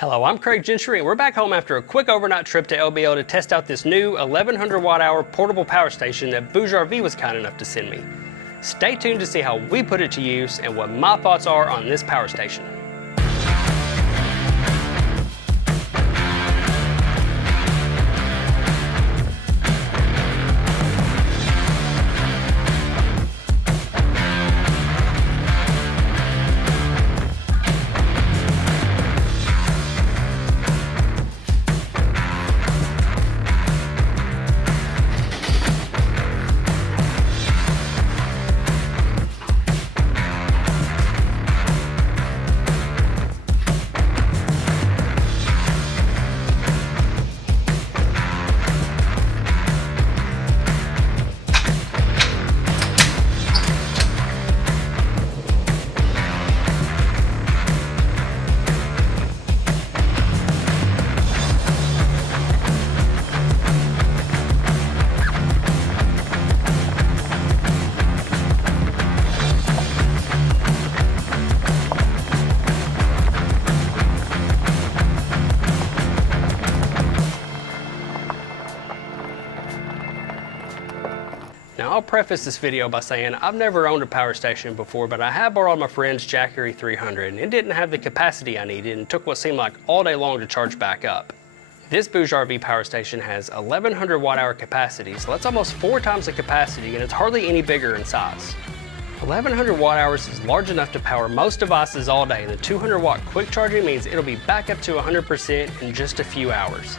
Hello, I'm Craig Gentry, and we're back home after a quick overnight trip to LBL to test out this new 1100 watt-hour portable power station that BougeRV was kind enough to send me. Stay tuned to see how we put it to use and what my thoughts are on this power station. Now I'll preface this video by saying I've never owned a power station before, but I have borrowed my friend's Jackery 300 and it didn't have the capacity I needed and took what seemed like all day long to charge back up. This BougeRV power station has 1100 watt-hour capacity, so that's almost 4 times the capacity and it's hardly any bigger in size. 1100 watt-hours is large enough to power most devices all day. The 200 watt quick charging means it'll be back up to 100% in just a few hours.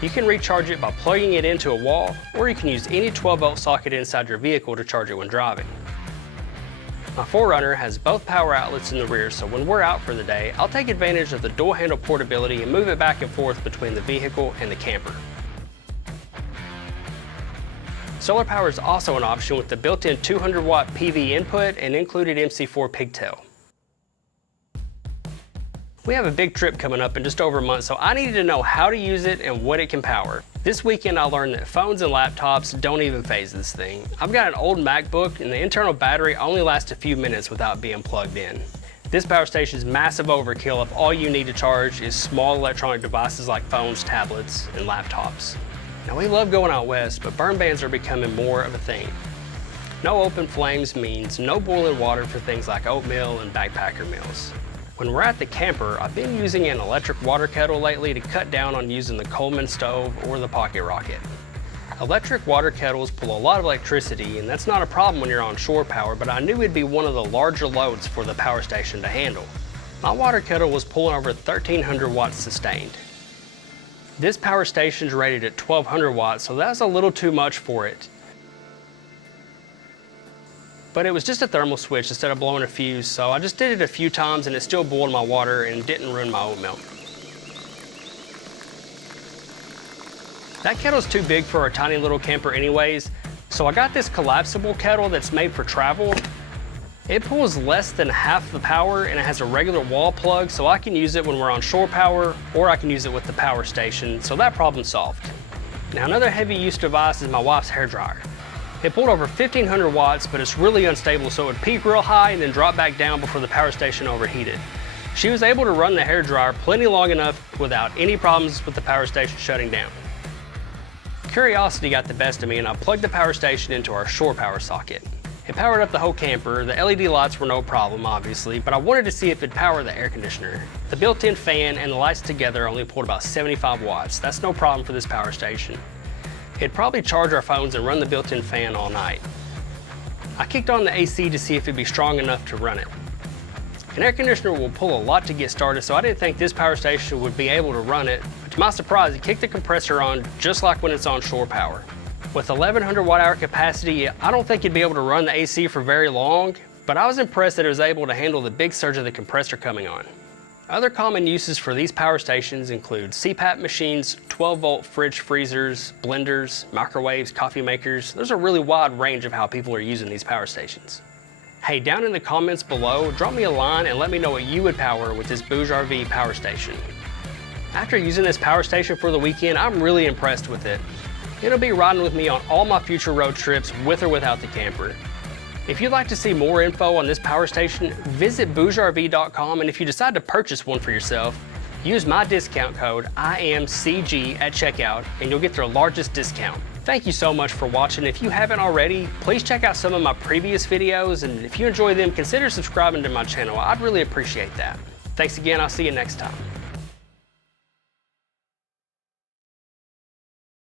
You can recharge it by plugging it into a wall, or you can use any 12-volt socket inside your vehicle to charge it when driving. My 4Runner has both power outlets in the rear, so when we're out for the day, I'll take advantage of the dual handle portability and move it back and forth between the vehicle and the camper. Solar power is also an option with the built-in 200 watt PV input and included MC4 pigtail. We have a big trip coming up in just over a month, so I needed to know how to use it and what it can power. This weekend I learned that phones and laptops don't even phase this thing. I've got an old MacBook and the internal battery only lasts a few minutes without being plugged in. This power station is massive overkill if all you need to charge is small electronic devices like phones, tablets, and laptops. Now we love going out west, but burn bans are becoming more of a thing. No open flames means no boiling water for things like oatmeal and backpacker meals. When we're at the camper, I've been using an electric water kettle lately to cut down on using the Coleman stove or the pocket rocket. Electric water kettles pull a lot of electricity, and that's not a problem when you're on shore power, but I knew it'd be one of the larger loads for the power station to handle. My water kettle was pulling over 1300 watts sustained. This power station is rated at 1200 watts, so that's a little too much for it. But it was just a thermal switch instead of blowing a fuse, so I just did it a few times and it still boiled my water and didn't ruin my oatmeal. That kettle's too big for our tiny little camper anyways, so I got this collapsible kettle that's made for travel. It pulls less than half the power and it has a regular wall plug, so I can use it when we're on shore power or I can use it with the power station, so that problem's solved. Now another heavy use device is my wife's hairdryer. It pulled over 1500 watts, but it's really unstable, so it would peak real high and then drop back down before the power station overheated. She was able to run the hairdryer plenty long enough without any problems with the power station shutting down. Curiosity got the best of me and I plugged the power station into our shore power socket. It powered up the whole camper. The LED lights were no problem, obviously, but I wanted to see if it'd power the air conditioner. The built-in fan and the lights together only pulled about 75 watts. That's no problem for this power station. It'd probably charge our phones and run the built-in fan all night. I kicked on the AC to see if it'd be strong enough to run it. An air conditioner will pull a lot to get started, so I didn't think this power station would be able to run it, but to my surprise, it kicked the compressor on just like when it's on shore power. With 1100 watt-hour capacity, I don't think it'd be able to run the AC for very long, but I was impressed that it was able to handle the big surge of the compressor coming on. Other common uses for these power stations include CPAP machines, 12-volt fridge freezers, blenders, microwaves, coffee makers. There's a really wide range of how people are using these power stations. Hey, down in the comments below, drop me a line and let me know what you would power with this BougeRV power station. After using this power station for the weekend, I'm really impressed with it. It'll be riding with me on all my future road trips with or without the camper. If you'd like to see more info on this power station, visit BougeRV.com, and if you decide to purchase one for yourself, Use my discount code IAMCG at checkout and you'll get their largest discount. Thank you so much for watching. If you haven't already, please check out some of my previous videos, and if you enjoy them, consider subscribing to my channel. I'd really appreciate that. Thanks again, I'll see you next time.